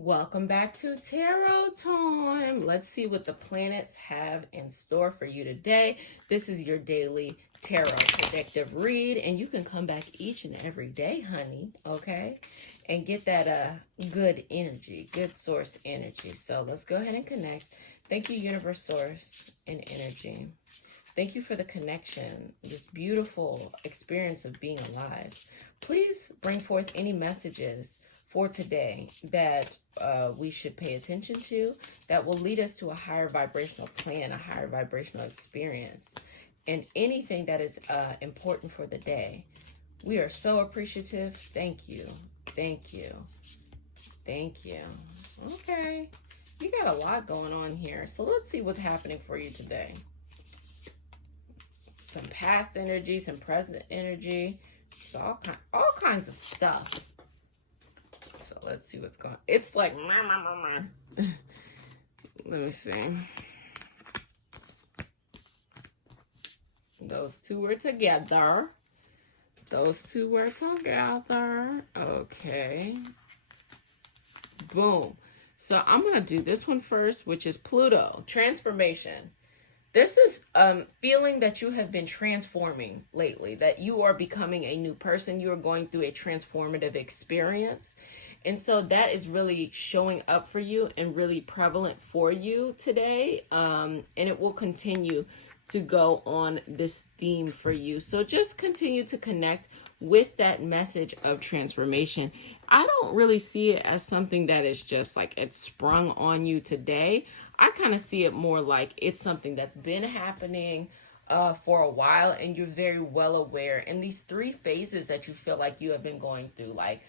Welcome back to Tarot Time. Let's see what the planets have in store for you today. This is your daily tarot predictive read, and you can come back each and every day, honey, okay? And get that good energy, good source energy. So let's go ahead and connect. Thank you, universe, source, and energy. Thank you for the connection, this beautiful experience of being alive. Please bring forth any messages for today that we should pay attention to, that will lead us to a higher vibrational plan, a higher vibrational experience, and anything that is important for the day. We are so appreciative. Thank you. Thank you. Thank you. Okay. You got a lot going on here. So let's see what's happening for you today. Some past energy, some present energy. It's all kinds of stuff. So let's see what's going on. It's like, let me see. Those two were together. Those two were together. Okay. Boom. So I'm going to do this one first, which is Pluto, transformation. There's this feeling that you have been transforming lately, that you are becoming a new person. You are going through a transformative experience. And so that is really showing up for you and really prevalent for you today. And it will continue to go on this theme for you. So just continue to connect with that message of transformation. I don't really see it as something that is just like it's sprung on you today. I kind of see it more like it's something that's been happening for a while, and you're very well aware. And these three phases that you feel like you have been going through, like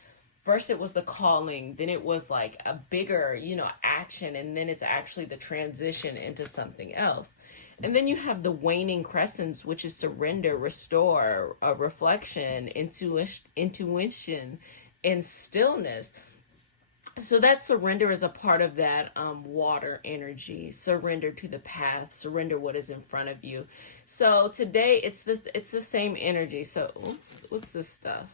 first it was the calling, then it was like a bigger, action, and then it's actually the transition into something else. And then you have the waning crescents, which is surrender, restore, reflection, intuition, and stillness. So that surrender is a part of that water energy. Surrender to the path. Surrender what is in front of you. So today it's the same energy. So what's this stuff?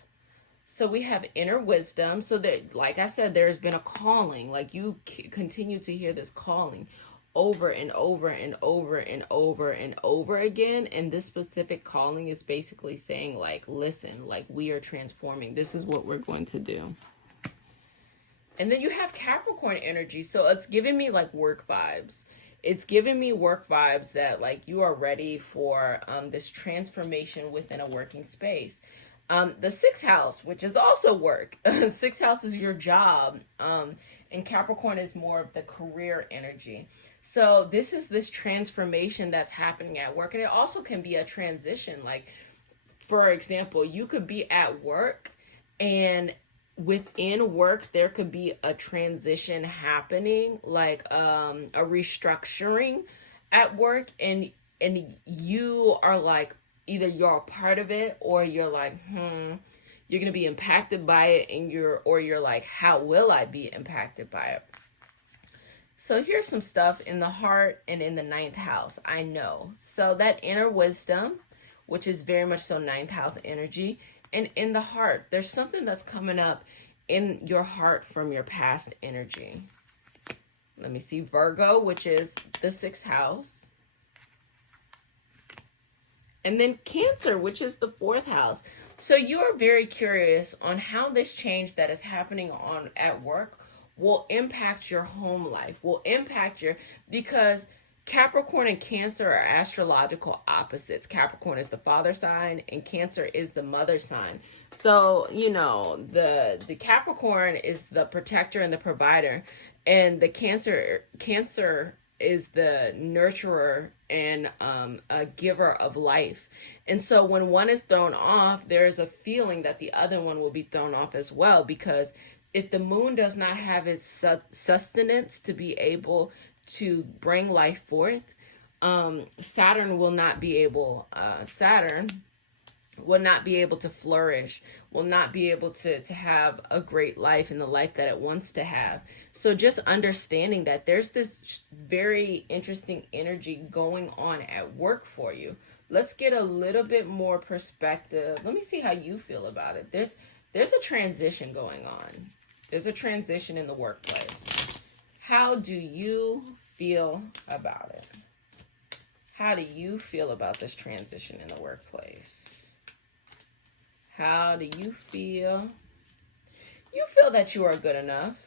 So we have inner wisdom. So that, like I said, there's been a calling. Like you continue to hear this calling over and over and over and over and over again. And this specific calling is basically saying, like, listen, like we are transforming. This is what we're going to do. And then you have Capricorn energy. So it's giving me like work vibes. It's giving me work vibes that like you are ready for this transformation within a working space. The sixth house, which is also work. Sixth house is your job. And Capricorn is more of the career energy. So this is this transformation that's happening at work. And it also can be a transition. Like, for example, you could be at work, and within work there could be a transition happening, like a restructuring at work, and you are like, either you're a part of it, or you're like you're gonna be impacted by it, and you're like, how will I be impacted by it? So here's some stuff in the heart and in the ninth house. I know, so that inner wisdom, which is very much so ninth house energy. And in the heart, there's something that's coming up in your heart from your past energy. Let me see. Virgo, which is the sixth house. And then Cancer, which is the fourth house. So you are very curious on how this change that is happening at work will impact your home life, because Capricorn and Cancer are astrological opposites. Capricorn is the father sign and Cancer is the mother sign. So, the Capricorn is the protector and the provider, and the Cancer is the nurturer and a giver of life. And so when one is thrown off, there is a feeling that the other one will be thrown off as well, because if the moon does not have its sustenance to be able to bring life forth, Saturn will not be able to flourish, will not be able to have a great life in the life that it wants to have. So just understanding that there's this very interesting energy going on at work for you. Let's get a little bit more perspective. Let me see how you feel about it. There's a transition going on. There's a transition in the workplace. How do you feel about it? How do you feel about this transition in the workplace? How do you feel? You feel that you are good enough.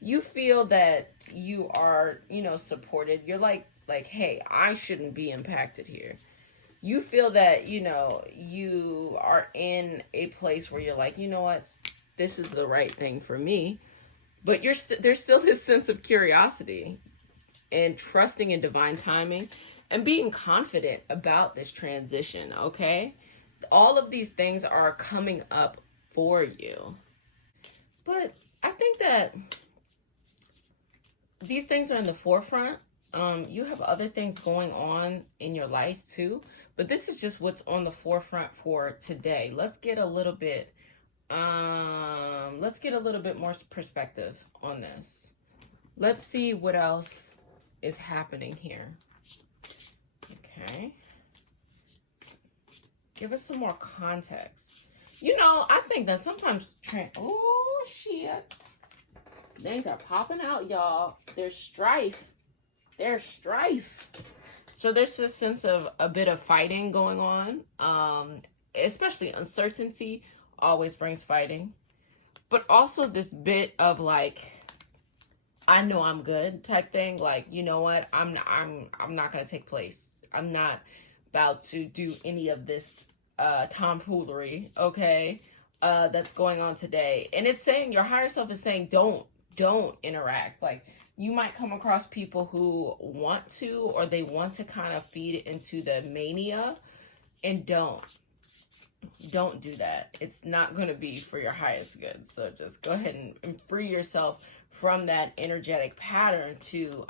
You feel that you are, supported. You're like, hey, I shouldn't be impacted here. You feel that, you are in a place where you're like, you know what? This is the right thing for me. But there's still this sense of curiosity and trusting in divine timing and being confident about this transition, okay? All of these things are coming up for you. But I think that these things are in the forefront. You have other things going on in your life too, but this is just what's on the forefront for today. Let's get a little bit more perspective on this. Let's see what else is happening here. Okay. Give us some more context. I think that sometimes oh shit. Things are popping out, y'all. There's strife. So there's this sense of a bit of fighting going on. Especially uncertainty always brings fighting. But also this bit of like, I know I'm good type thing. Like, you know what? I'm not gonna take place. I'm not about to do any of this tomfoolery, okay? That's going on today. And it's saying, your higher self is saying, don't interact. Like, you might come across people who want to, or they want to kind of feed into the mania, and don't do that. It's not going to be for your highest good. So just go ahead and free yourself from that energetic pattern to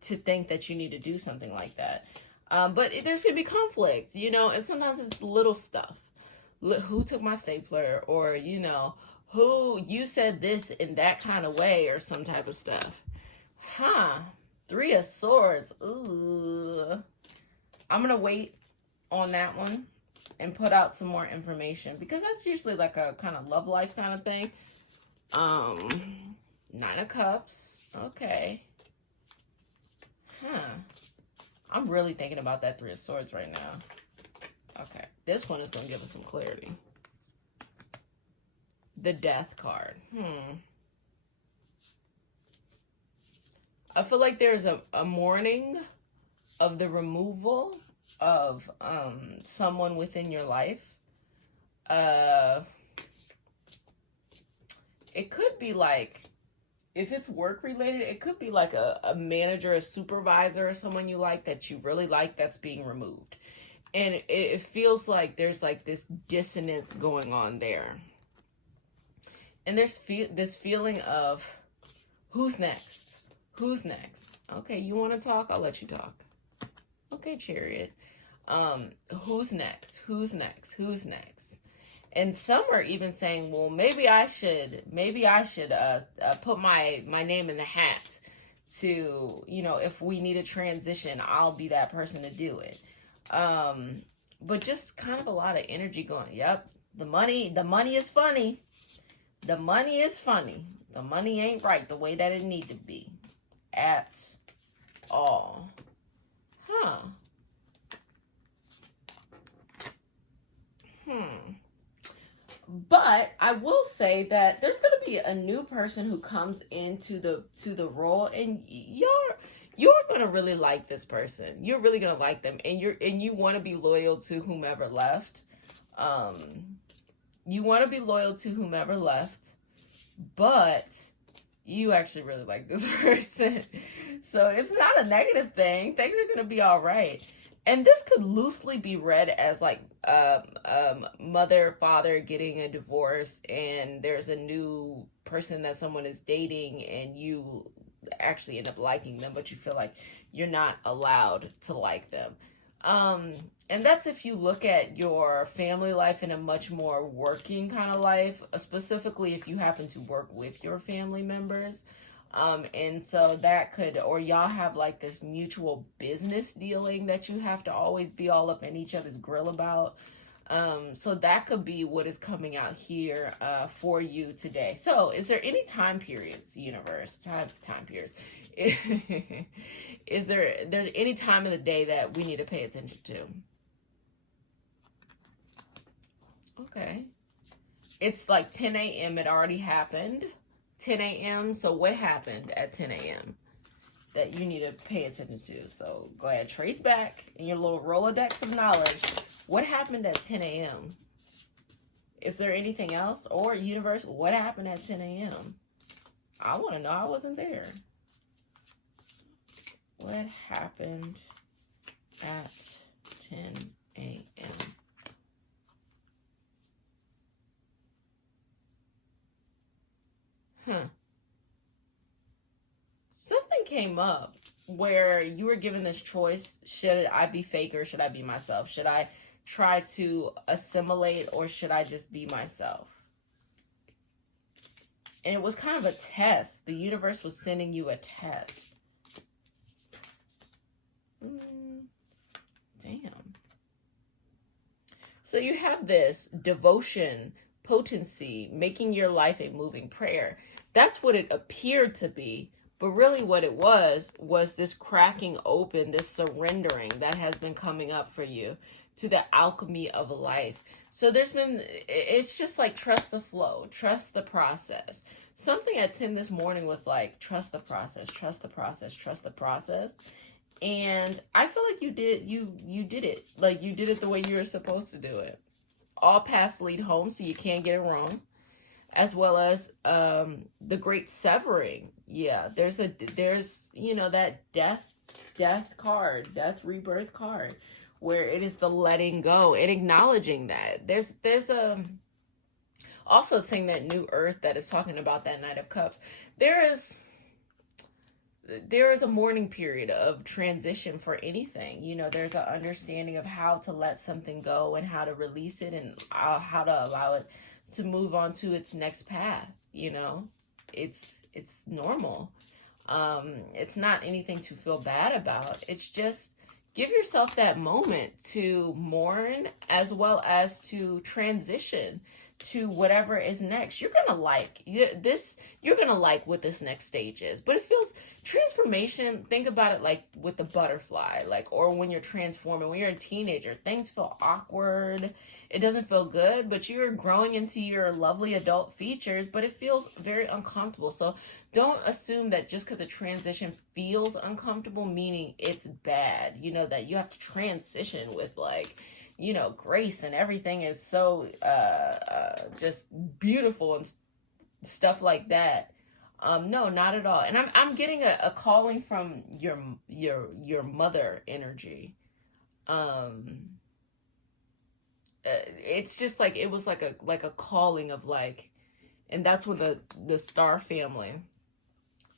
think that you need to do something like that. But there's going to be conflict, and sometimes it's little stuff. Who took my stapler? Or, who you said this in that kind of way, or some type of stuff. Three of Swords. Ooh. I'm going to wait on that one and put out some more information, because that's usually like a kind of love life kind of thing. 9 of Cups. Okay. I'm really thinking about that 3 of Swords right now. Okay. This one is going to give us some clarity. The Death card. I feel like there's a mourning of the removal of someone within your life. It could be like, if it's work related, it could be like a manager, a supervisor, or someone you like that you really like that's being removed. And it feels like there's like this dissonance going on there. And there's this feeling of, who's next? Who's next? Okay, you want to talk? I'll let you talk. Okay, Chariot. Who's next? Who's next? Who's next? And some are even saying, well, maybe I should put my name in the hat to, if we need a transition, I'll be that person to do it. But just kind of a lot of energy going, yep, the money is funny. The money is funny. The money ain't right the way that it need to be at all. But I will say that there's going to be a new person who comes into the role, and you're going to really like this person. You're really going to like them, and you want to be loyal to whomever left. You want to be loyal to whomever left, but you actually really like this person. So it's not a negative thing. Things are going to be all right. And this could loosely be read as like mother, father getting a divorce, and there's a new person that someone is dating, and you actually end up liking them, but you feel like you're not allowed to like them. And that's if you look at your family life in a much more working kind of life, specifically if you happen to work with your family members. And so that could, or y'all have like this mutual business dealing that you have to always be all up in each other's grill about. So that could be what is coming out here for you today. So is there any time periods, universe? Time periods. There's any time of the day that we need to pay attention to? Okay. It's like 10 a.m. It already happened. 10 a.m. So what happened at 10 a.m. that you need to pay attention to? So go ahead, trace back in your little Rolodex of knowledge. What happened at 10 a.m.? Is there anything else? Or universe, what happened at 10 a.m.? I want to know. I wasn't there. What happened at 10 a.m.? Something came up where you were given this choice. Should I be fake or should I be myself? Should I try to assimilate or should I just be myself? And it was kind of a test. The universe was sending you a test. Damn. So you have this devotion, potency, making your life a moving prayer. That's what it appeared to be. But really what it was this cracking open, this surrendering that has been coming up for you to the alchemy of life. So it's just like trust the flow, trust the process. Something at 10 this morning was like, trust the process, trust the process, trust the process. And I feel like you did it. Like you did it the way you were supposed to do it. All paths lead home, so you can't get it wrong. As well as the great severing. Yeah, there's that death card, death rebirth card, where it is the letting go and acknowledging that. There's also saying that new earth that is talking about that Knight of Cups. There is a mourning period of transition for anything. There's an understanding of how to let something go and how to release it and how to allow it to move on to its next path. It's normal. It's not anything to feel bad about. It's just give yourself that moment to mourn as well as to transition to whatever is next. You're gonna like this. You're gonna like what this next stage is. But it feels transformation. Think about it like with the butterfly, or when you're transforming. When you're a teenager, things feel awkward. It doesn't feel good, but you're growing into your lovely adult features. But it feels very uncomfortable. So don't assume that just because a transition feels uncomfortable, meaning it's bad. That you have to transition with grace and everything is so just beautiful and stuff like that. No, not at all. And I'm getting a calling from your mother energy. It's just like it was like a calling of and that's what the star family,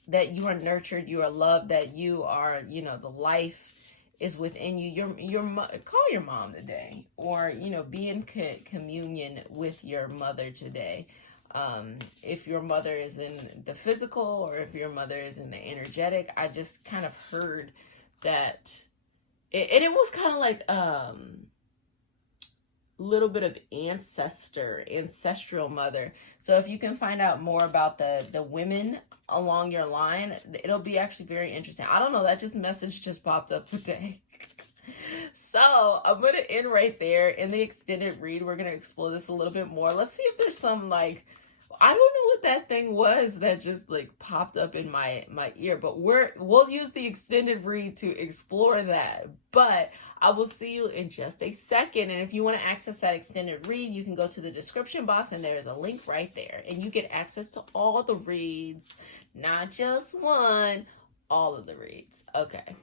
that you are nurtured, you are loved, that you are the life is within you. Call your mom today, or be in communion with your mother today. If your mother is in the physical or if your mother is in the energetic, I just kind of heard that it was kind of like little bit of ancestral mother. So if you can find out more about the women along your line, it'll be actually very interesting. I don't know, that message just popped up today. So I'm going to end right there. In the extended read, we're going to explore this a little bit more. Let's see if there's some I don't know what that thing was that just popped up in my ear, but we'll use the extended read to explore that. But I will see you in just a second. And if you want to access that extended read, you can go to the description box and there is a link right there. And you get access to all the reads, not just one, all of the reads. Okay.